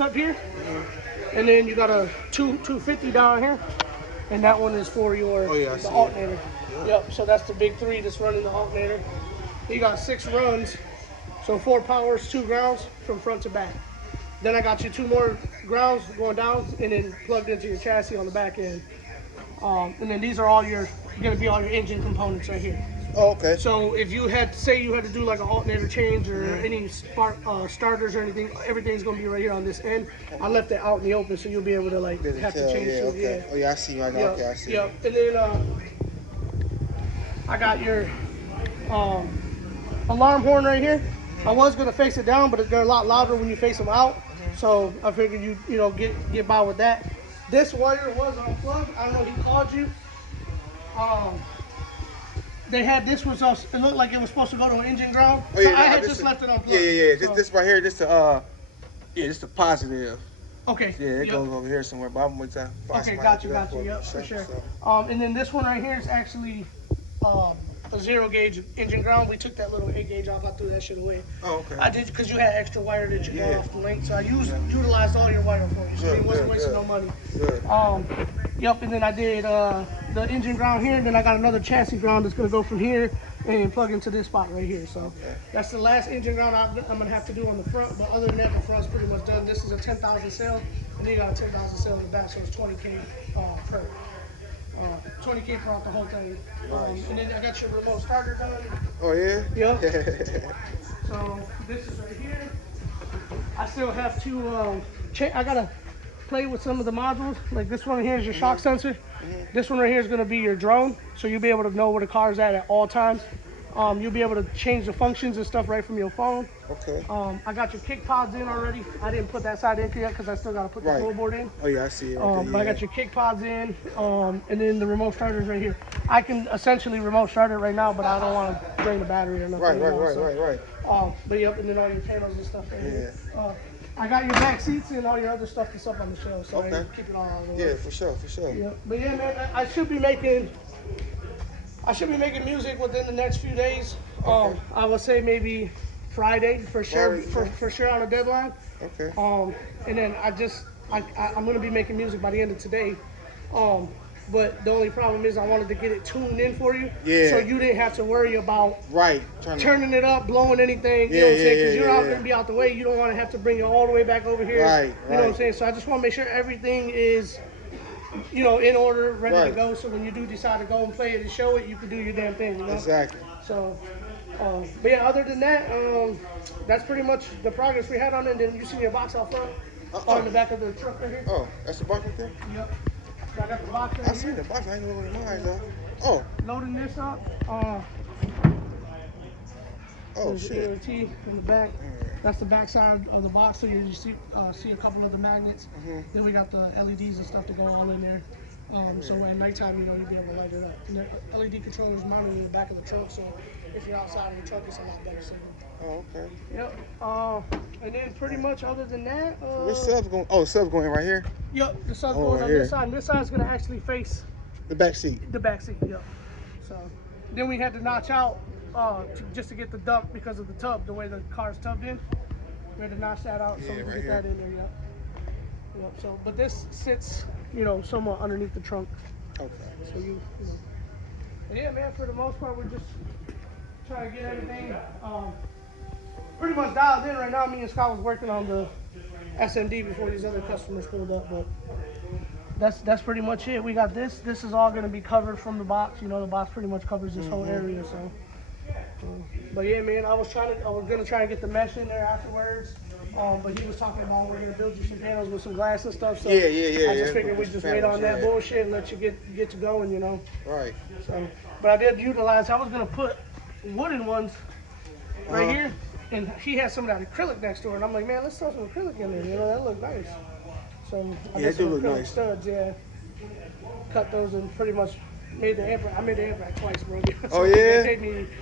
volts up here, and then you got a 250 down here, and that one is for your the alternator. Yep. So that's the big 3 that's running the alternator. You got 6 runs, so 4 powers, 2 grounds from front to back. Then I got you 2 more grounds going down, and then plugged into your chassis on the back end. And then these are all going to be all your engine components right here. Oh, okay. So if you had, say you had to do like an alternator change or any starters or anything, everything's going to be right here on this end. I left it out in the open so you'll be able to like have to change it. Okay. Oh yeah, I see right now. Yep. Okay, I see. Yep. And then I got your alarm horn right here. I was going to face it down, but they're a lot louder when you face them out. So I figured you know get by with that. This wire was unplugged. I don't know if he called you. They had this was it looked like it was supposed to go to an engine ground. Oh, yeah, so I had just left it unplugged. Yeah. So. This right here, this the positive. Okay. Yeah, it goes over here somewhere. But I'm with that. Okay, got you. Yep, for sure. And then this one right here is actually a 0 gauge engine ground. We took that little 8 gauge off. I threw that shit away. Oh, okay. I did because you had extra wire that you got off the link, so I utilized all your wire for you. So it wasn't wasting no money. Good. Yep. And then I did the engine ground here, and then I got another chassis ground that's gonna go from here and plug into this spot right here. So that's the last engine ground I'm gonna have to do on the front. But other than that, the front's pretty much done. This is a 10,000 cell, and then you got a 10,000 cell in the back, so it's 20K per. 20K for the whole thing. And then I got your remote starter done. Oh yeah? Yep. So this is right here. I still have to, I gotta play with some of the modules. Like this one here is your shock sensor. This one right here is gonna be your drone. So you'll be able to know where the car is at all times. You'll be able to change the functions and stuff right from your phone. Okay. I got your kick pods in already. I didn't put that side in yet because I still got to put the floorboard in. Oh yeah, I see it. But I got your kick pods in, and then the remote starter's right here. I can essentially remote start it right now, but I don't want to drain the battery or nothing. Right. But yep, and then all your panels and stuff right here. I got your back seats and all your other stuff that's up on the shelf, so I keep it all out of the way. Yeah, for sure. Yep. But yeah, man, I should be making music within the next few days. I would say maybe Friday for sure. For sure on a deadline. Okay. And then I'm gonna be making music by the end of today. But the only problem is I wanted to get it tuned in for you. Yeah. So you didn't have to worry about turning it up, blowing anything. You know what I'm saying? Because you're not gonna be out the way. You don't want to have to bring it all the way back over here. Right. You know what I'm saying? So I just want to make sure everything is, you know, in order, ready to go. So when you do decide to go and play it and show it, you can do your damn thing. You know? Exactly. So, but yeah, other than that, that's pretty much the progress we had on it. And then you see your box out front, on the back of the truck right here. Oh, that's the box right there? Yep. So I got the box right here. I see the box. I ain't know what it was though. Oh. Loading this up. Oh shit. The in the back. That's the back side of the box. So you see a couple of the magnets. Then we got the LEDs and stuff to go all in there. So at nighttime, you know, you'll be able to light it up. And the LED controllers mounted in the back of the truck, so if you're outside of the truck, it's a lot better signal. Oh, okay. Yep. And then pretty much other than that, which sub's going? Oh, sub's going right here. Yep. The sub's going on this side, and this side's gonna actually face the back seat. The back seat. Yep. So then we had to notch out just to get the dump because of the tub, the way the car's tubbed in. We had to notch that out so we can get that in there. Yep. So, but this sits, you know, somewhat underneath the trunk. Okay. So you know. But yeah, man. For the most part, we're just trying to get everything pretty much dialed in right now. Me and Scott was working on the SMD before these other customers pulled up, but that's pretty much it. We got this. This is all going to be covered from the box. You know, the box pretty much covers this whole area. So, but yeah, man, I was gonna try and get the mesh in there afterwards. But he was talking about we're gonna build you some panels with some glass and stuff. So I just figured we'd just wait on that bullshit and let you get to going, you know. Right. So, but I did utilize. I was gonna put wooden ones right here, and he had some of that acrylic next door, and I'm like, man, let's throw some acrylic in there. You know, that look nice. So I got some acrylic studs. Yeah. Cut those and pretty much made the air. I made the air back twice, bro. Oh yeah.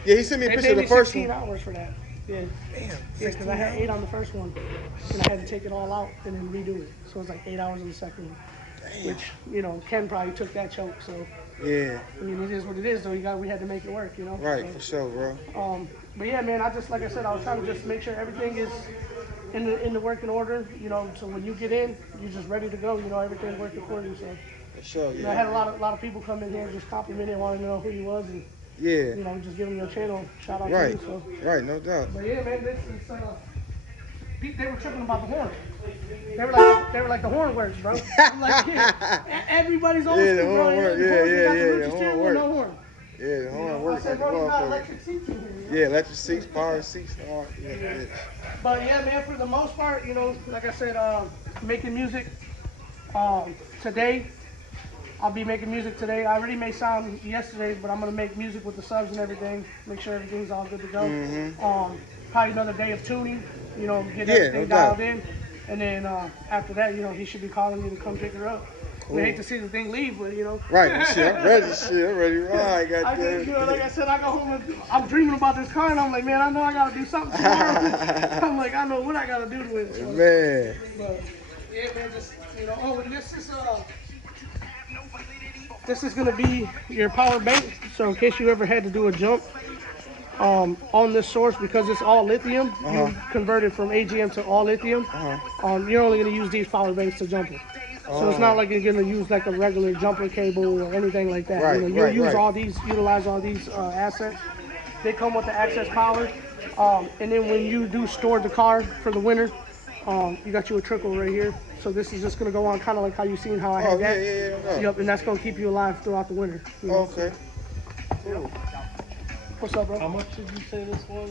He sent me a picture of the first one. 16 hours for that. Yeah. Damn. Yeah, because I had 8 on the first one, and I had to take it all out and then redo it. So it was like 8 hours on the second one. Damn. Which, you know, Ken probably took that choke. So yeah. I mean, it is what it is. Though we had to make it work, you know. Right, so, for sure, bro. But yeah, man, like I said, I was trying to just make sure everything is in the working order. You know, so when you get in, you're just ready to go. You know, everything's working for you. So. For sure, I had a lot of people come in here and just complimenting, wanting to know who he was, and yeah. you know, just giving your channel shout out to Right. you. So. Right. No doubt. But yeah, man, this is they were tripping about the horn. They were like the horn works, bro. I'm like, yeah, everybody's old Yeah, the school, bro. horn work. The Yeah, horn, yeah, they got the yeah. Richard The steering horn wheel, work. no horn. Yeah, the horn I works said, like a bro, you got motherfucker. electric seats in here. Yeah, electric seats, power seats, all. Yeah. But yeah, man, for the most part, you know, like I said, making music. Today, I'll be making music today. I already made sound yesterday, but I'm gonna make music with the subs and everything. Make sure everything's all good to go. Probably another day of tuning. You know, get everything dialed in, and then after that, you know, he should be calling me to come pick her up. We hate to see the thing leave, but you know. Right, shit, I'm ready, I'm ready to ride, I think, you know, like I said, I go home and I'm dreaming about this car, and I'm like, man, I know I gotta do something tomorrow. I'm like, I know what I gotta do to it. So. Man. But yeah, man, just you know, oh, and this is gonna be your power bank. So in case you ever had to do a jump on this source, because it's all lithium, you convert it from AGM to all lithium. You're only gonna use these power banks to jump it. So it's not like you're gonna use like a regular jumper cable or anything like that. Right, you know, you'll utilize all these assets. They come with the access power, and then when you do store the car for the winter, you got you a trickle right here. So this is just gonna go on kind of like how you seen how I had that. Yeah. Yep, and that's gonna keep you alive throughout the winter. You know? Okay. Cool. What's up, bro? How much did you say this was?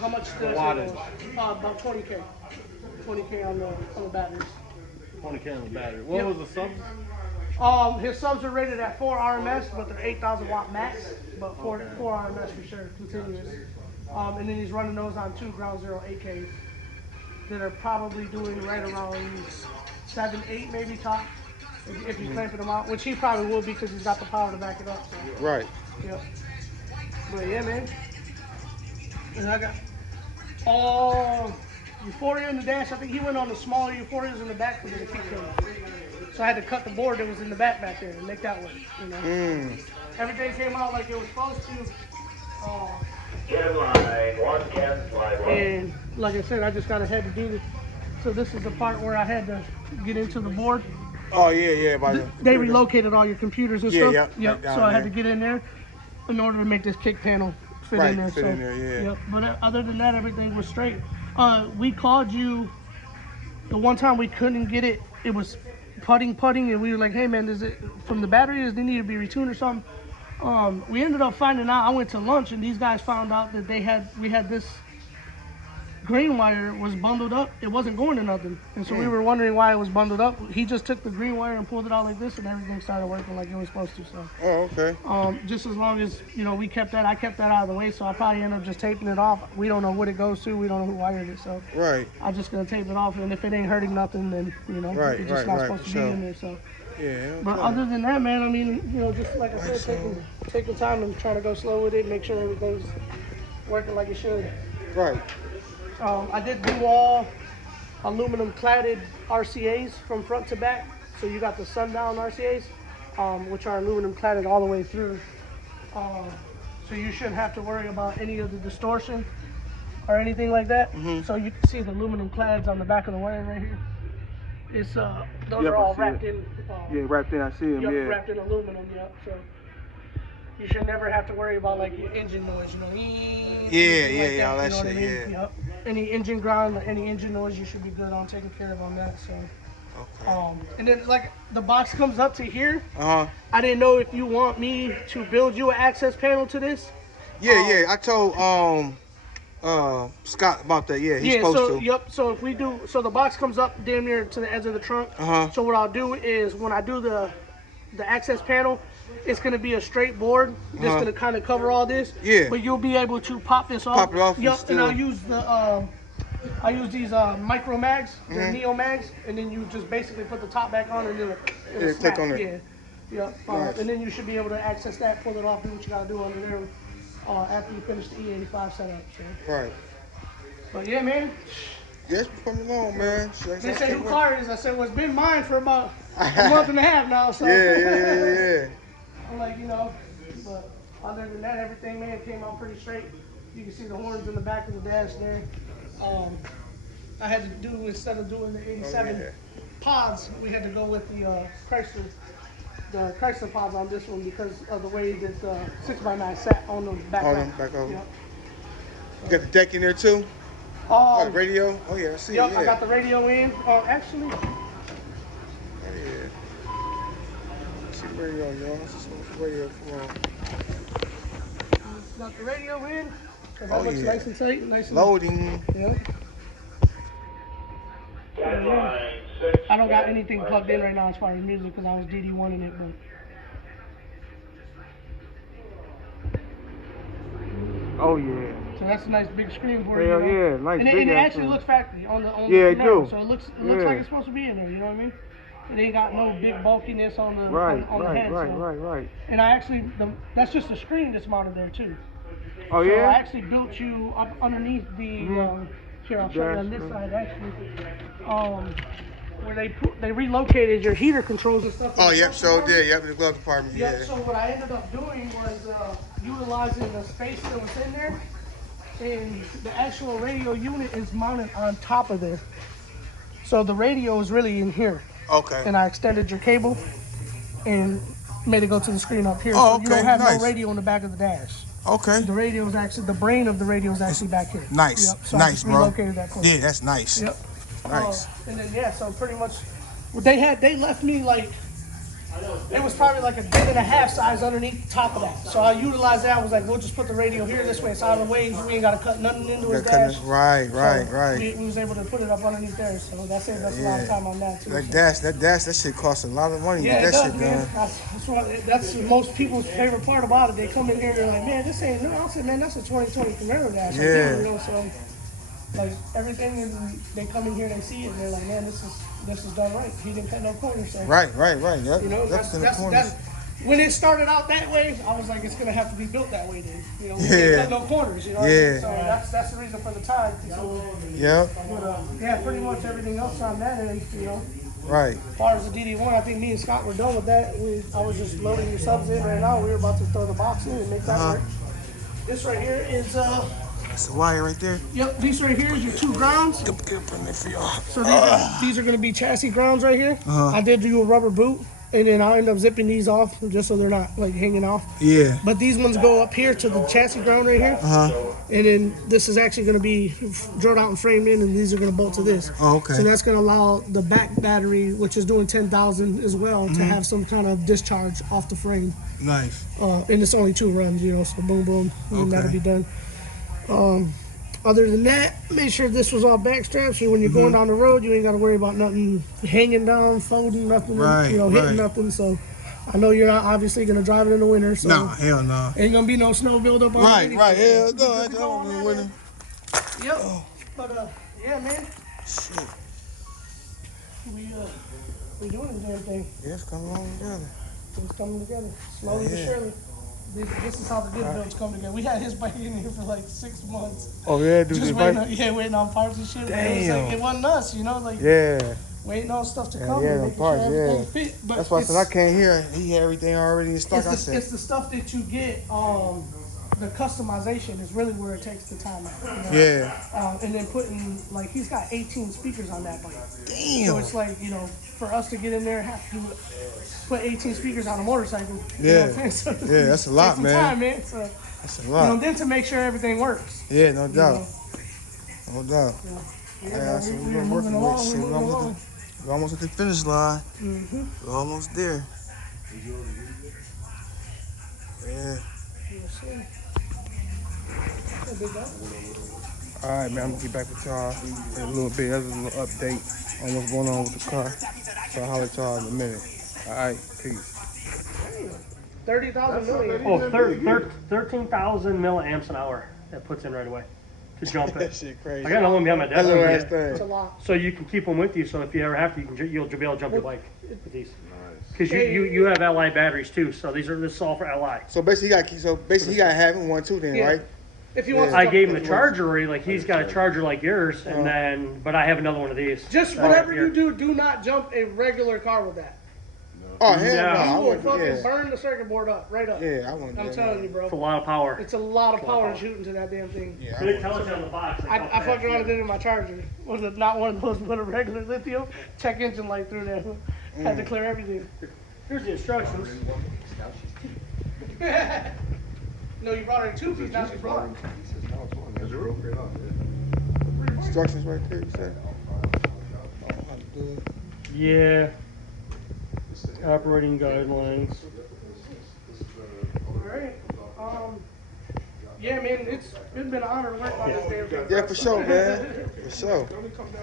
How much the wattage? About 20K. 20K on the batteries. 20K on the battery. What was the subs? His subs are rated at 4 RMS, but they're 8,000 watt max, but 4 RMS for sure, continuous. And then he's running those on 2 ground zero 8Ks that are probably doing right around 7, 8 maybe top, if you clamping them out, which he probably will because he's got the power to back it up. So. Right. Yep. But yeah, man. And I got all Euphoria in the dash. I think he went on the smaller Euphorias in the back for the kick cam. So I had to cut the board that was in the back there and make that work. You know. Everything came out like it was supposed to. And like I said, I just got ahead to do this. So this is the part where I had to get into the board. Oh yeah. They relocated all your computers and stuff. Yep. So I had to get in there in order to make this kick panel fit in there. Fit in there, yeah. Yep. But other than that, everything was straight. We called you the one time we couldn't get it. It was putting, and we were like, hey man, is it from the batteries? They need to be retuned or something. We ended up finding out. I went to lunch and these guys found out that we had this green wire was bundled up. It wasn't going to nothing, and so we were wondering why it was bundled up. He just took the green wire and pulled it out like this, and everything started working like it was supposed to. So. Oh, okay. Just as long as you know I kept that out of the way. So I probably end up just taping it off. We don't know what it goes to. We don't know who wired it. So. Right. I'm just gonna tape it off, and if it ain't hurting nothing, then you know it's just not supposed to be in there. So. Yeah. But other than that, man, I mean, you know, just like I said, taking time and trying to go slow with it, make sure everything's working like it should. Right. I did do all aluminum cladded RCAs from front to back. So you got the sundown RCAs, which are aluminum cladded all the way through. So you shouldn't have to worry about any of the distortion or anything like that. So you can see the aluminum clads on the back of the wire right here. It's those are all wrapped in. Wrapped in. I see them. Wrapped in aluminum. Yep. So you should never have to worry about like your engine noise. You know. All that shit. Yep. Any engine ground, any engine noise, you should be good on taking care of on that. So. Okay. And then like the box comes up to here. I didn't know if you want me to build you an access panel to this. I told Scott about that. Yeah, he's supposed to. Yep. So if we do, so the box comes up damn near to the edge of the trunk. So what I'll do is when I do the access panel, it's gonna be a straight board that's gonna kind of cover all this. Yeah. But you'll be able to pop this off. Pop it off. Yep. And I'll use I use these micro mags, the Neo mags, and then you just basically put the top back on and it'll snap. Click on it. Yeah. And then you should be able to access that, pull it off, do what you gotta do under there after you finish the E85 setup. So. Right. But yeah, man. Yes, coming along, man. They said who car is. I said, well, it's been mine for about a month and a half now. So. Yeah. I'm like, you know, but other than that, everything, man, came out pretty straight. You can see the horns in the back of the dash there. I had to do, instead of doing the 87 pods, we had to go with the Chrysler pods on this one because of the way that the 6x9 sat on the back. On them, back over. Yep. You got the deck in there too? Oh, the radio? Oh yeah, I see. Yep, Yeah. I got the radio in. Actually. Oh yeah. See the radio, y'all. This is the radio. Come on. Got the radio in. So that Oh, looks yeah. nice and tight, nice and Loading. Yep. I don't got anything plugged in right now as far as music because I was DD1 in it, but. Oh yeah. So that's a nice big screen for Hell you. yeah, nice and big it ass actually screen. looks factory on the Yeah, it camera, do. so it looks Yeah. like it's supposed to be in there. You know what I mean? It ain't got no big bulkiness on the Right, on the head. right. And I actually that's just a screen that's mounted there too. Oh So I yeah. actually built you up underneath the. Here, I'll show you on this side actually. Where they relocated your heater controls and stuff. Oh yep, so did. Yep, in the glove compartment. Yep, Yeah. so what I ended up doing was utilizing the space that was in there, and the actual radio unit is mounted on top of there. So the radio is really in here. Okay. And I extended your cable and made it go to the screen up here. Oh, So you don't okay, have nice. no radio in the back of the dash. Okay. The radio is actually, the brain of the radio is actually back here. Nice. Yep, so I Nice, just bro. relocated that cord. Yeah, that's nice. Yep. Nice. And then yeah, so pretty much what they left me like, it was probably like a dig and a half size underneath the top of that. So I utilized that. I was like, we'll just put the radio here this way. It's out of the way. We ain't got to cut nothing into his dash. Right. So we was able to put it up underneath there. So that saved us a lot of time on that too. That shit costs a lot of money to Yeah, get it that does, shit man. done. That's most people's favorite part about it. They come in here and they're like, man, this ain't new. I said, man, that's a 2020 Camaro dash. Yeah. You know, so like everything, and they come in here, they see it, and they're like, man, this is done right. He didn't cut no corners. So. Right. Yep. You know, that's when it started out that way. I was like, it's gonna have to be built that way, then. You know, we can't cut no corners. You know, what I mean? So that's the reason for the tag. So, Yep. but yeah, pretty much everything else on that end, you know. Right. As far as the DD1, I think me and Scott were done with that. I was just loading your subs in right now. We were about to throw the box in and make that work. This right here is That's the wire right there. Yep, these right here is your two grounds. Get up in there for y'all. So these are going to be chassis grounds right here. Uh-huh. I did do a rubber boot, and then I'll end up zipping these off just so they're not like hanging off. Yeah. But these ones go up here to the chassis ground right here. And then this is actually going to be drilled out and framed in, and these are going to bolt to this. Oh, okay. So that's going to allow the back battery, which is doing 10,000 as well, to have some kind of discharge off the frame. Nice. And it's only 2 runs, you know, so boom, boom, and that'll be done. Other than that, make sure this was all back strapped, so when you're going down the road, you ain't got to worry about nothing hanging down, folding, nothing, hitting nothing. So I know you're not obviously going to drive it in the winter, so No, hell no. ain't going to be no snow buildup on it. Right. Hell Good no. to go on that Winter. end. Yep. But yeah, man, Shit. we doing the damn thing. Yeah, it's coming along together. It's coming together slowly but surely. This is how the good builds come together. We had his bike in here for like 6 months. Oh yeah, dude. Just waiting on parts and shit. Damn. It was like, it wasn't us, you know, like waiting on stuff to come. Yeah, and no making parts, sure everything fit. But That's why I said I came here. He had everything already in stock. I said. It's the stuff that you get. The customization is really where it takes the time out. You know? Yeah. And then putting, like, he's got 18 speakers on that bike. Damn. So it's like, you know, for us to get in there and have to put 18 speakers on a motorcycle. You know Yeah. what I'm saying? So Yeah, that's a lot, takes some man. time, man. So, That's a you know, lot. then to make sure everything works. Yeah, no doubt. know. No doubt. Yeah, so we're moving along. We're moving along. We're almost at the finish line. Mm-hmm. We're almost there. Yeah. All right, man. I'm gonna get back with y'all in a little bit. That's a little update on what's going on with the car. So I'll holler at y'all in a minute. All right, peace. 30,000 million. Oh, 13,000 milliamps an hour that puts in right away to jump That it. shit crazy. I got another one behind my That desk. little ass Yeah. It's a thing. lot. So you can keep them with you. So if you ever have to, you'll be able to jump your bike with these. Because you have LI batteries too. So this is all for LI. So basically, he got having one too, then, Yeah. right? If you want to I gave him the charger already. Like he's got a charger like yours, and but I have another one of these. just whatever you do not jump a regular car with that. Oh, hell Yeah. no. I You will wouldn't, fucking yeah. burn the circuit board up, right up. Yeah, I wouldn't. I'm do telling that. you, bro. It's a lot of power. It's a lot of It's a lot of power power. shooting to that damn thing. Yeah, I It wouldn't. tells you on the box. Like, how I fast fucked around you- and did it in my charger. Not one of those, but a regular lithium. Check engine light through there. Had to clear everything. Here's the instructions. No, you brought her in 2 piece, now she's one. Instructions right there, you said? Oh, how to do it. Yeah. Operating guidelines. Alright. Yeah, man, it's been an honor to work on this damn thing. Yeah, for sure, man. For sure.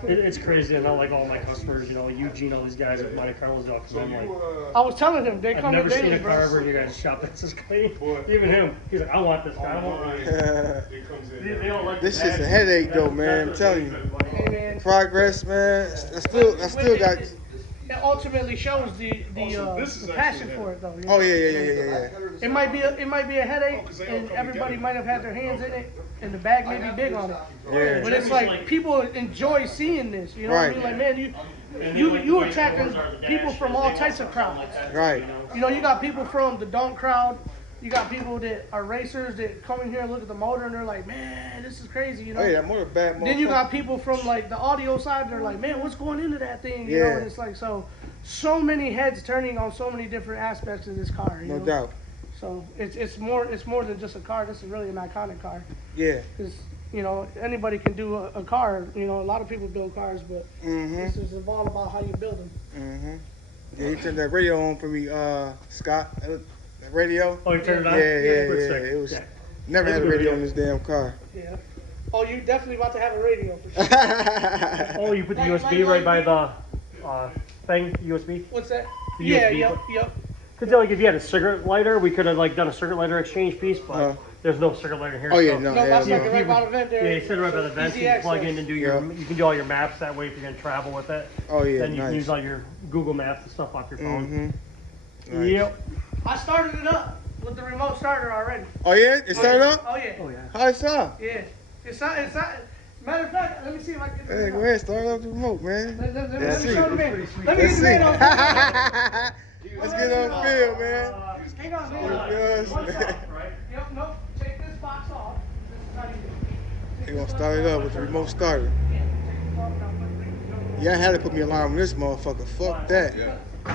It's crazy. I know, like, all my customers, you know, Eugene, all these guys at Monte Carlo's, all come in, like, I was telling him, they I've come in never seen daily, a car ever bro. in your guys' shop that's as clean. Even him, he's like, I want this car. I want one. They don't like This the shit's a badge. headache, though, man. I'm telling you. Hey, man. Progress, man. I still got. It ultimately shows the passion for it, though. You know? Oh yeah. It might be a headache, and everybody might have had their hands in it, and the bag may be big on it. Yeah. But it's like people enjoy seeing this. You know what I mean? Like, man, you attracting people from all types of crowds. Right. You know, you got people from the dunk crowd. You got people that are racers that come in here and look at the motor and they're like, man, this is crazy, you know. Oh yeah, that motor bad. Then you got people from like the audio side. They're like, man, what's going into that thing? You know, and it's like so many heads turning on so many different aspects of this car. You No know? doubt. So it's more than just a car. This is really an iconic car. Yeah. Because you know anybody can do a car. You know, a lot of people build cars, but this is all about how you build them. Yeah, you turned that radio on for me, Scott. That radio. Oh, you turned it on? Yeah. It's sick. It was Yeah. never had a radio in this damn car. Yeah. Oh, you definitely about to have a radio for sure. Oh, you put the USB right by the thing, USB? What's that? The Yeah. USB. Yep. Because like if you had a cigarette lighter, we could have like done a cigarette lighter exchange piece, but there's no cigarette lighter here. Oh yeah, so- no, No, that's yeah, like right by the vent there. Yeah, you sit right by the vent, Easy you can plug access. in and do your, you can do all your maps that way if you're gonna travel with it. Oh yeah, Then you can nice. use all your Google Maps and stuff off your phone. Nice. Yep. I started it up with the remote starter already. Oh yeah, it started up. Oh yeah. Oh yeah. How it sound? Yeah. It's not. Matter of fact, let me see if I can get Hey, this. go ahead, start up the remote, man. Let Let's me see. show the man. Let me Let's get the see. man on. Let's get on the field, man. Hang on, man. Yes. One sec. Yep, nope. Take this box off. This is how you do it. He gonna start it up with the remote starter. Yeah, take this off now, put it Yeah, I had to put me alarm on this motherfucker. Fuck that.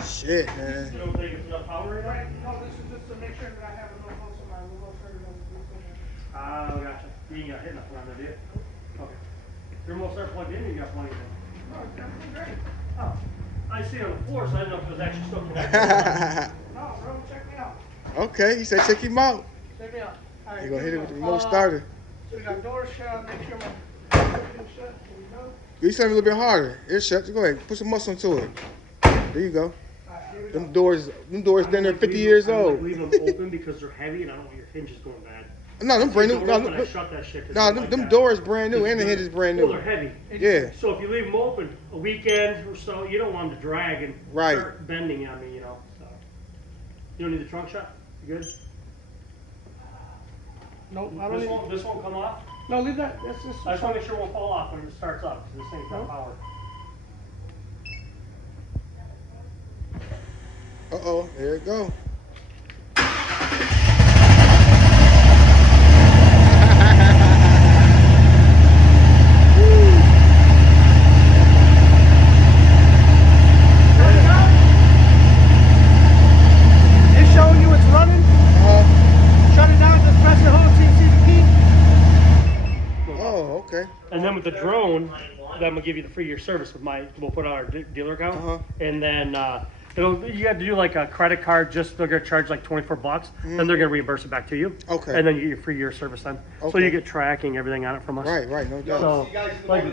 Shit, man. You don't think it's enough power in there? right. No, this is just to make sure that I have enough close to my remote starter. Oh, gotcha. You ain't got hit nothing on there, do you? Okay. Your remote starter plugged in, or you got plugged in? Oh, it's definitely great. Oh. I see it on the floor, so I didn't know if it was actually still connected. No, bro, check me out. Okay, you said check him out. Check me out. All right, You gonna hit it with the here we remote go. starter. So we got doors shut. Make sure my doors are shut. Here we go. You said a little bit harder. It's shut. Go ahead, put some muscle into it. There you go. All right, here we go. Them doors been there 50 years old. Leave them open because they're heavy and I don't want your hinges going bad. No, them brand new. Door No, open, I them, shut that shit. 'cause no, I don't them, like them that. doors brand new and the hinge is brand Well, new. they're heavy. Yeah. So if you leave them open a weekend or so, you don't want them to drag and Right. start bending on me, you know. So. You don't need the trunk shut? You good? Nope, I don't need. This won't come off? No, leave that. That's just. I just want to make sure it won't fall off when it starts up because this thing's got power. Uh-oh, there it go. It's showing you it's running. Shut it down. Just press the hold till you see the key. Oh, okay. And then with the drone, then we'll give you the free year service with we'll put on our dealer account. And then you have to do like a credit card, just they're gonna charge like $24. Then they're gonna reimburse it back to you. Okay. And then you get your free year service then. So Okay. you get tracking, everything on it from us. Right, no doubt. So, like,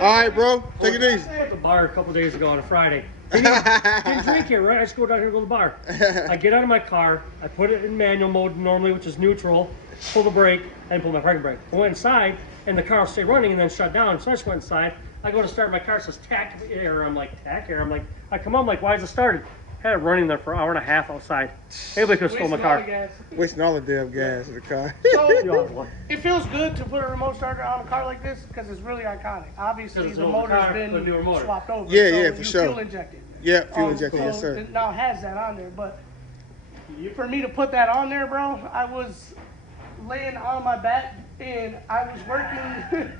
All right, bro. Take it easy. I went to the bar a couple days ago on a Friday. Didn't drink here, right? I just go down here and go to the bar. I get out of my car, I put it in manual mode normally, which is neutral, pull the brake, and pull my parking brake. I went inside, and the car will stay running and then shut down. So I just went inside. I go to start my car, it says tack error. I'm like, tack error? I'm like, I come up, I'm like, why is it started? Had it running there for an hour and a half outside. Anybody could have stolen my car. Wasting all the damn gas in the car. So it feels good to put a remote starter on a car like this because it's really iconic. Obviously, It's the an old motor's car, but a newer been motor. swapped over. Yeah, so yeah, for you sure. fuel injected. Yeah, fuel injector, yes, sir. It now has that on there, but for me to put that on there, bro, I was laying on my back and I was working.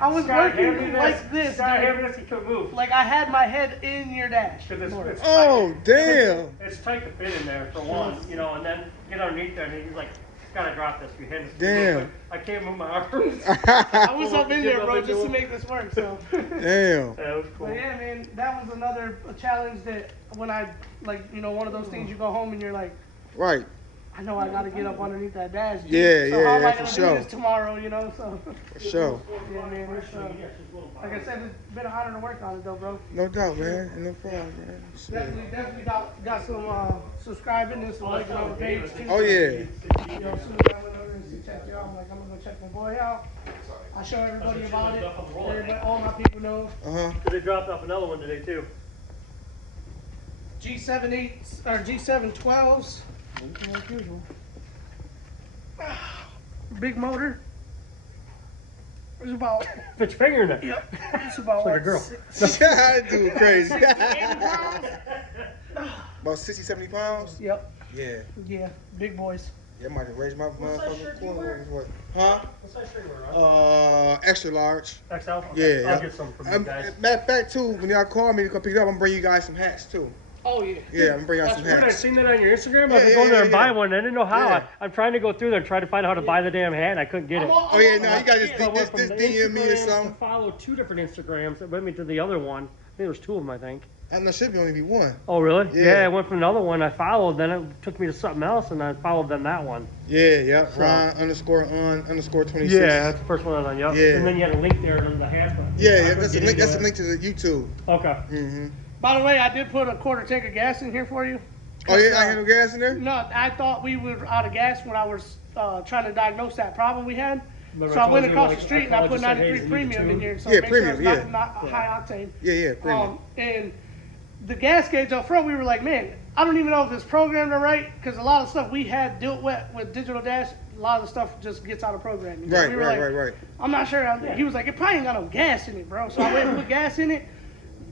I was working like this, dude. You couldn't move. Like I had my head in your dash. Oh, damn. It's tight to fit in there for one, you know, and then get underneath there and he's like, gotta drop this. You hit Damn. I can't move my arms. I was up in there, bro, just to make this work. So. Damn. That was cool. But yeah, man, that was another challenge that when I one of those things you go home and you're like, Right. I know I gotta get up underneath that dash. Dude. Yeah, so how am I for gonna sure. do this tomorrow? You know, so. For sure. Yeah, man. It's, like I said, it's been an honor to work on it, though, bro. No doubt, man. No problem, man. Definitely got some subscribing and some liking on the page too. Oh, yeah. You know, as soon as I went over and checked you out, I'm like, I'm gonna go check my boy out. I show everybody about it. Everybody, all my people know. They dropped off another one today too. G7 or G7 12s. Like usual. Big motor. It's about. Put your finger in it. Yep. It's about like a girl. That dude crazy. 80 pounds. About 60, 70 pounds? Yep. Yeah. Yeah. Big boys. Yeah, I might have raised my motherfucking do you wear? what? Huh? What size shirt you wear, Extra large. XL? Yeah. I'll get some from you guys. Matter of fact, too, when y'all call me to come pick it up, I'm gonna bring you guys some hats, too. Oh, yeah. Yeah, I'm gonna bring y'all some I've hats. seen that on your Instagram. I've been going there and buy one. I didn't know how. Yeah. I'm trying to go through there and try to find out how to buy the damn hat, and I couldn't get it. Oh, yeah, no, you gotta So I went just from the DM me or Instagrams something. to follow 2 different Instagrams that went me to the other one. I think there was 2 of them, I think. And there should only be one. Oh, really? Yeah. I went from another one I followed, then it took me to something else, and I followed then that one. Yeah. So- Ron _ 26. Yeah, that's the first one I was on. Yep. Yeah. And then you had a link there to the hat. but I Yeah, couldn't that's a get link. into That's a it. link to the YouTube. Okay. Mm-hmm. By the way, I did put a quarter tank of gas in here for you. Oh yeah, I had no gas in there. No, I thought we were out of gas when I was trying to diagnose that problem we had. Remember So I told went you, across like, the street and I called put you, said, hey, 93 is it premium in tune? here. So Yeah, make sure premium, it's yeah. not high octane. Yeah, premium. And the gas gauge up front, we were like, man, I don't even know if it's programmed or right, because a lot of stuff we had dealt with digital dash, a lot of the stuff just gets out of programming. So Right, we were right. I'm not sure. He was like, it probably ain't got no gas in it, bro. So I went and put gas in it.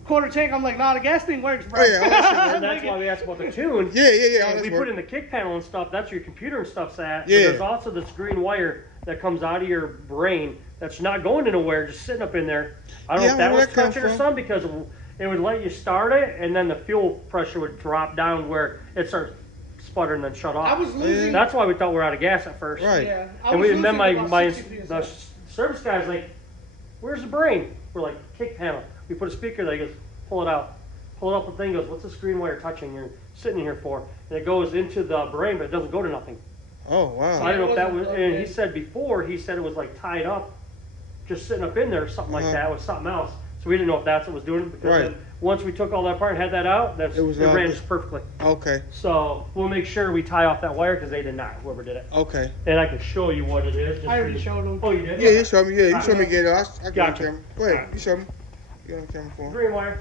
Quarter tank, I'm like, nah, the gas thing works, bro. Oh, yeah, all that And that's why we asked about the tune. Yeah. All And this we work. put in the kick panel and stuff. That's where your computer and stuff's at. Yeah. But there's also this green wire that comes out of your brain that's not going anywhere, just sitting up in there. I don't know if that was touching or something, because it would let you start it, and then the fuel pressure would drop down where it starts sputtering and then shut off. I was losing. That's why we thought we were out of gas at first. Right. Yeah. I And was then my losing about 60 the service guy's like, "Where's the brain?" We're like, "Kick panel." We put a speaker there. He goes, "Pull it out." Pull it up the thing. Goes, "What's this green wire touching? You're sitting here for?" And it goes into the brain, but it doesn't go to nothing. Oh So wow. I don't know if that was. Okay. And he said before, he said it was like tied up, just sitting up in there, or something like that, with something else. So we didn't know if that's what was doing it, because then once we took all that apart and had that out, it ran just perfectly. Okay. So we'll make sure we tie off that wire, because they did not, whoever did it. Okay. And I can show you what it is. Just I already showed him. Oh, you did? Yeah, you showed me. Yeah, you showed me again. I get on Gotcha. camera. Go ahead. You showed me. Get on camera for him. Green wire.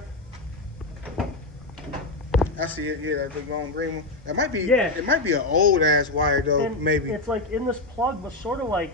I see it. Yeah, that big long green one. That might be. Yeah. It might be an old ass wire though. And Maybe. it's like in this plug, but sort of like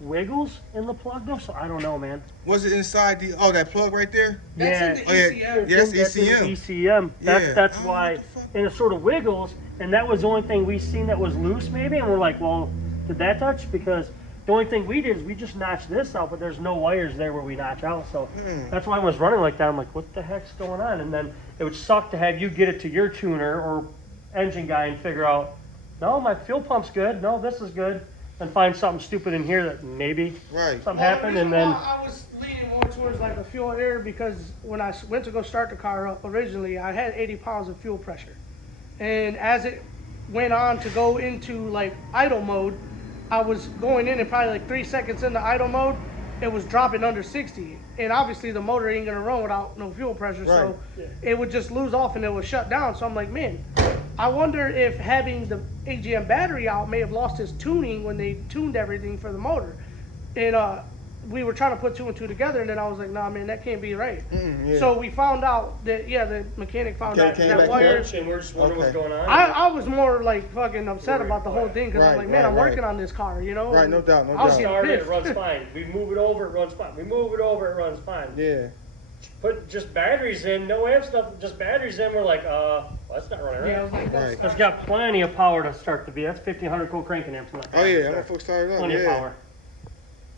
wiggles in the plug though. So I don't know, man. Was it inside the? Oh, that plug right there. That's in the Oh, yeah. ECM. Yes, That's in ECM. ECM. Yeah. That's Oh, why, what the fuck? and it sort of wiggles. And that was the only thing we seen that was loose, maybe. And we're like, well, did that touch? Because the only thing we did is we just notched this out, but there's no wires there where we notch out. So that's why I was running like that. I'm like, what the heck's going on? And then it would suck to have you get it to your tuner or engine guy and figure out, no, my fuel pump's good. No, this is good. And find something stupid in here that maybe Right. something happened. And then I was leaning more towards like a fuel error, because when I went to go start the car up originally, I had 80 pounds of fuel pressure. And as it went on to go into like idle mode, I was going in and probably like 3 seconds into idle mode, it was dropping under 60. And obviously the motor ain't gonna run without no fuel pressure, so it would just lose off and it would shut down. So I'm like, man, I wonder if having the AGM battery out may have lost its tuning when they tuned everything for the motor. And we were trying to put 2 and 2 together, and then I was like, nah, man, that can't be right. Yeah. So we found out that, the mechanic found out came that back wire. and we're just wondering what's going on. I was more like fucking upset about the whole thing, because I'm Right, like, man, right, I'm right. working on this car, you know? Right, no doubt, no I was doubt. getting Start it, it pissed. runs fine. We move it over, it runs fine. We move it over, it runs fine. Yeah. put just batteries in, no amp stuff, just batteries in. We're like, well, that's not running Yeah, I right. was like, Right. It's got plenty of power to start the beat. That's 1500 cold cranking amp. Like Oh yeah, that. that motherfucker started up. Plenty of Yeah. power.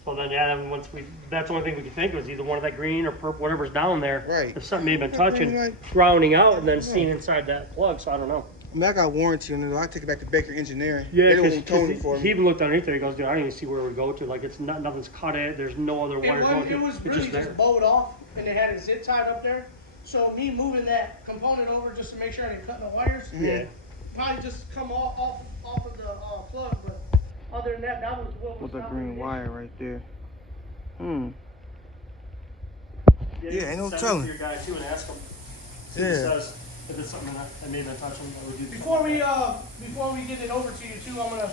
So then, yeah, then that's the only thing we could think of was either one of that green or purple, whatever's down there. Right. If something may have been touching, Like- grounding out, and then seeing inside that plug. So I don't know. I mean, I got warranty on it. I take it back to Baker Engineering. Yeah, they don't because even tone it for he me. even looked underneath there. He goes, dude, I don't even see where we go to. Like, it's not, nothing's cut it. There's no other wire going to. It was It's really just there. just bowed off, and they had a zip tied up there. So me moving that component over just to make sure I didn't cut no wires, Yeah. probably just come off of the plug. But other than that, that was what was. What's that found green in there. wire right there? Yeah, ain't no send it to telling. your guy too and ask him. See Yeah. If, it says, if it's something that may have been touching, that would be. Before we get it over to you too, I'm gonna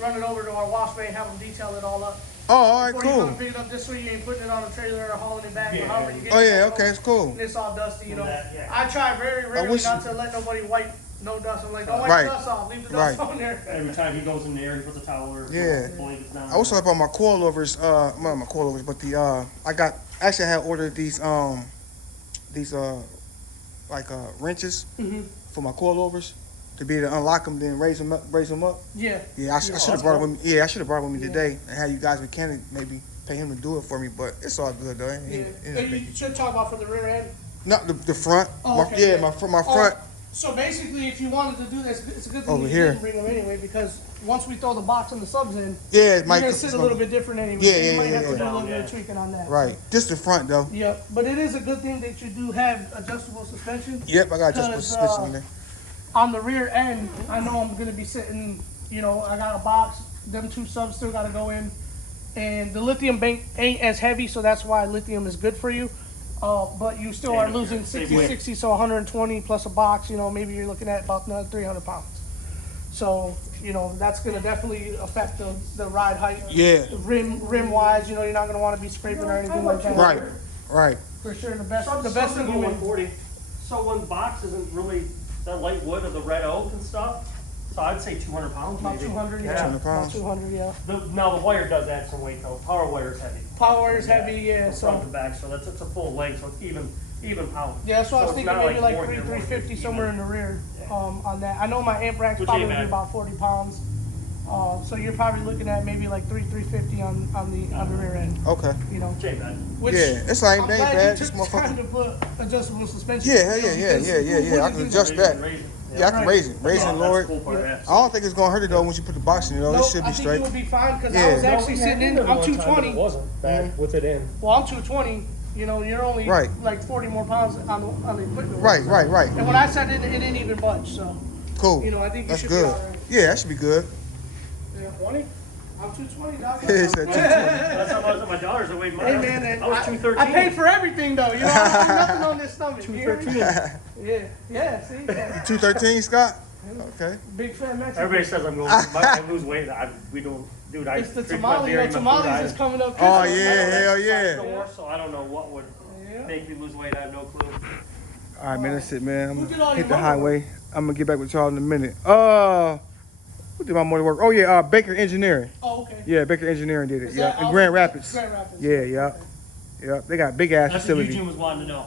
run it over to our wash bay and have them detail it all up. Oh, all right, Before you cool. come pick it up, this way you ain't putting it on a trailer or hauling it back or Yeah. however you get Oh it. yeah, okay, it's cool. And it's all dusty, you know. Yeah. I try very rarely wish- not to let nobody wipe no dust. I'm like, don't wipe Right. the dust off, leave the dust Right. on there. Every time he goes in there, he puts a towel or Yeah. blankets down. I was talking about my coilovers. Not my coilovers, but the I had ordered these wrenches for my coilovers to be able to unlock them, then raise them up. Yeah. Yeah, I should that's have brought it cool. with me. Yeah, I should have brought it with me today and had you guys mechanic maybe pay him to do it for me. But it's all good though. Yeah. You should talk about for the rear end. Not the front. Oh, okay, yeah. my front. So basically, if you wanted to do this, it's a good thing Over you here. didn't bring them anyway, because once we throw the box and the subs in, Yeah, you're gonna sit a little bit different anyway. Yeah, so you yeah, might yeah, have to yeah. do a little bit Yeah. of tweaking on that. Right, just the front though. Yep, but it is a good thing that you do have adjustable suspension. Yep, I got adjustable 'Cause, suspension in there. On the rear end, I know I'm gonna be sitting, you know, I got a box, them two subs still gotta go in. And the lithium bank ain't as heavy, so that's why lithium is good for you. But you still are losing 60, so 120 plus a box, you know, maybe you're looking at about another 300 pounds. So, you know, that's gonna definitely affect the ride height. Yeah. Rim wise, you know, you're not gonna wanna be scraping or anything like that. Right. For sure, the best Some thing go you 140. So one box isn't really the light wood of the red oak and stuff. So I'd say 200 pounds about maybe. 200, yeah. 200 About pounds. 200, yeah. Now the wire does add some weight though. Power wire is heavy. Power is heavy, yeah. From front So to back, so it's a full length, so it's even pound. yeah, that's why I was So it's thinking not maybe like more 350 even. somewhere in the rear. On that, I know my amp rack's Which probably ain't gonna be bad. about 40 pounds. So you're probably looking at maybe like 350 on the rear end. Okay. You know, Jay, man. which Yeah, it's like I'm they ain't glad bad. you This took the time motherfucker. to put adjustable suspension. Yeah, you know, yeah. because I who can wouldn't do adjust that? that. Raise it. Yeah, I can raise it and That's lower the it. cool part, Yeah. I don't think it's gonna hurt it though once you put the box in. You know, Nope, it should I be think straight. you will be fine because I Yeah. was actually sitting in. I'm 220. It wasn't back with it in. Well, I'm 220. You know, you're only Right. like 40 more pounds on the equipment. Right. And when I said it, it didn't even budge. So Cool. you know, I think you That's should good. be all right. Yeah, that should be good. Yeah, 20. I'm 220, dog. Yeah, it's at 220. That's how much my daughter's weighed mine. Hey man, and I was 213. I paid for everything though. You know, I don't do nothing on this stomach. You hear me? 213. Yeah. See, yeah. 213, Scott. Okay. Big fan Mexican. Everybody says I'm going. I lose weight. We don't, dude. I It's the drink my tamale. beer You and know, my food. tamales is coming up. Oh Christmas. yeah, hell No yeah. more, so I don't know what would Yeah. make me lose weight. I have no clue. All right, man. That's it, man. I'm Who did gonna all hit your the homework? highway. I'm gonna get back with y'all in a minute. Who did my morning work? Oh yeah, Baker Engineering. Oh, okay. Yeah, Baker Engineering did it. Is Yeah, that in out- Grand Rapids. Grand Rapids. Yeah, yeah. Okay. Yeah, they got a big ass That's what facility. Eugene was wanting to know.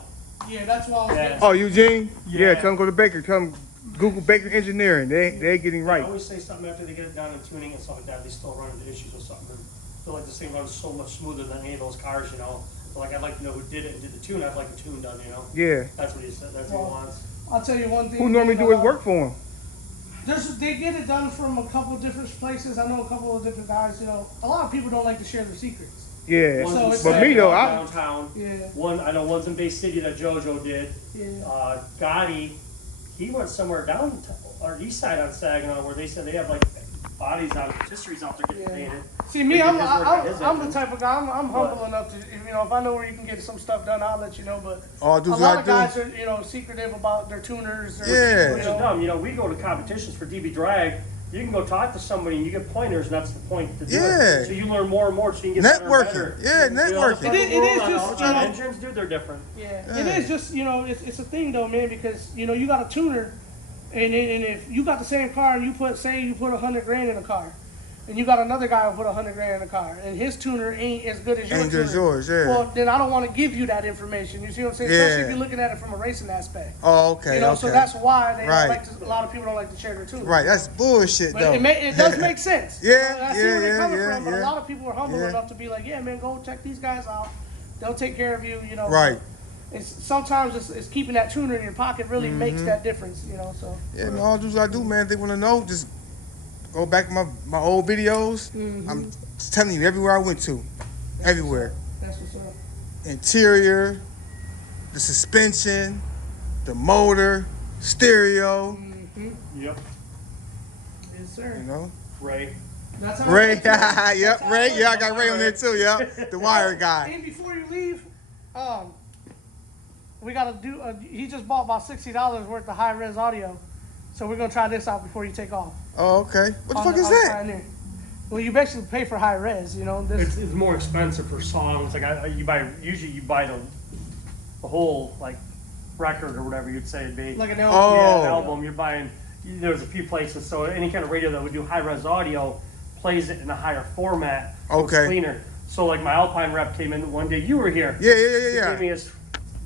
Yeah, that's why I was Yeah. getting. Oh, Eugene? Yeah, Yeah. tell them go to Baker. Tell them Google Baker Engineering. They're getting I right. always say something after they get it done and tuning and stuff like that. They still run into issues with something. I feel like this thing runs so much smoother than any of those cars, you know. But like I'd like to know who did it and did the tune. I'd like a tune done, you know. Yeah. That's what he said. That's what Well, he wants. I'll tell you one thing. Who normally do his work for him? They get it done from a couple of different places. I know a couple of different guys. You know, a lot of people don't like to share their secrets. Yeah. One's So in it's But like- me though, downtown. Yeah. One I know one's in Bay City that JoJo did. Yeah. Gotti, he went somewhere down or east side on Saginaw where they said they have like bodies out, rotisseries out there getting Yeah. painted. See me, He I'm did his work on his the end. type of guy. I'm What? humble enough to, you know, if I know where you can get some stuff done, I'll let you know. But all a dudes lot I of do. guys are, you know, secretive about their tuners. Or, Yeah. you Which is know, dumb. You know, we go to competitions for DB Drag. You can go talk to somebody and you get pointers, and that's the point to do Yeah. it. So you learn more and more, so you can get better and Networking. better. Yeah, You know, networking. It is on just, all the you know- engines, dude, they're different. Yeah, it is just, you know, it's a thing though, man, because, you know, you got a tuner, and if you got the same car and you put, say you put 100 grand in a car, and you got another guy who put $100,000 in the car, and his tuner ain't as good as your Ain't tuner. good as yours, yeah. Well, then I don't want to give you that information. You see what I'm saying? Yeah. Especially if you're looking at it from a racing aspect. Oh, okay, You know, okay. so that's why they Right. don't like to, a lot of people don't like to share their tuner. Right, that's bullshit, But though. it does make sense. Yeah, I see yeah, where they're yeah, coming yeah, from, but yeah. a lot of people are humble Yeah. enough to be like, yeah, man, go check these guys out. They'll take care of you, you know. Right. Sometimes it's keeping that tuner in your pocket really makes that difference, you know. So Yeah, man, all dudes I do, man, if they want to know, just go back to my old videos. I'm telling you, everywhere I went to, everywhere. that's what's up. Interior, the suspension, the motor, stereo, Yep. Yes, sir. you know. Ray. That's how Ray, it works. yep, Ray, yeah, I got Ray on there too, yep. The wire guy. And before you leave, we gotta do. He just bought about $60 worth of high res audio, so we're gonna try this out before you take off. Oh, okay. What the fuck is on the that? Pioneer. Well, you basically pay for high res, you know. This It's more expensive for songs. Like you buy the whole like record or whatever you'd say it'd be. like an Oh. LP. Yeah, an album. You're buying. There's a few places. So any kind of radio that would do high res audio plays it in a higher format. So Okay. It's cleaner. So like my Alpine rep came in one day. You were here. Yeah, He gave me yeah. his,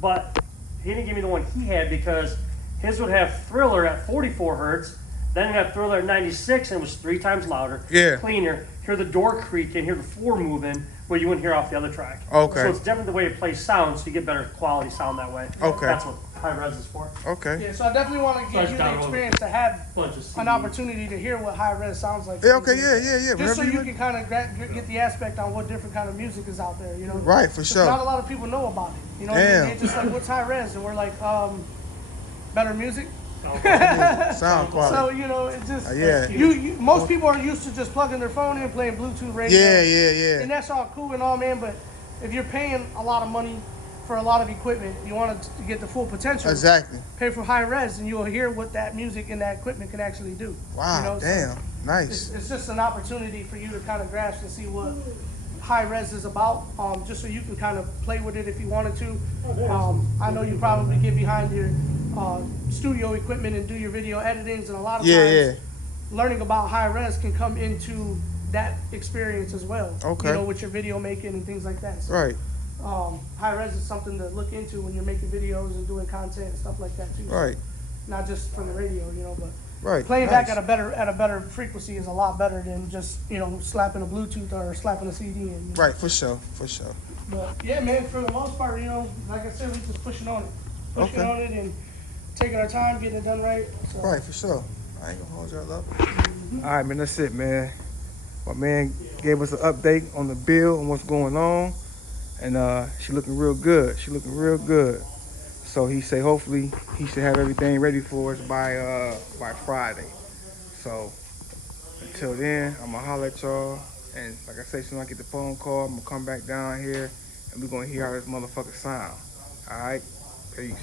but he didn't give me the one he had because his would have Thriller at 44 hertz. Then it had Thriller at 96 and it was 3 times louder. Yeah. Cleaner. Hear the door creaking, hear the floor moving, where you wouldn't hear off the other track. Okay. So it's different the way it plays sound, so you get better quality sound that way. Okay. That's what high res is for. Okay. Yeah, so I definitely want to give you the experience to have Bunch of an opportunity to hear what high res sounds like. Yeah, okay, yeah. Just so Whenever you can kind of get the aspect on what different kind of music is out there, you know. Right, for 'Cause sure. Not a lot of people know about it. You know, Damn. they're just like, what's high res? And we're like, better music. Sound quality. So you know, it's just Yeah. most people are used to just plugging their phone in, playing Bluetooth radio. Yeah. And that's all cool and all, man. But if you're paying a lot of money for a lot of equipment, you want to get the full potential. Exactly. Pay for high res, and you'll hear what that music and that equipment can actually do. Wow, You know, so damn. Nice. it's just an opportunity for you to kind of grasp and see what high res is about, just so you can kind of play with it if you wanted to. I know you probably get behind your studio equipment and do your video editings, and a lot of times learning about high res can come into that experience as well. Okay. You know, with your video making and things like that. So, Right. high res is something to look into when you're making videos and doing content and stuff like that too. Right. Not just for the radio, you know, but Right. playing Nice. back at a better frequency is a lot better than just, you know, slapping a Bluetooth or slapping a CD in. You know? Right, for sure. But yeah, man, for the most part, you know, like I said, we just pushing on it and taking our time, getting it done right. So. Right, for sure. I ain't gonna hold y'all up. All right, man, that's it, man. My man gave us an update on the bill and what's going on. And she looking real good. So he say hopefully he should have everything ready for us by Friday. So until then, I'm gonna holler at y'all. And like I say, as soon as I get the phone call, I'm gonna come back down here and we're gonna hear how this motherfucker sound. All right, peace.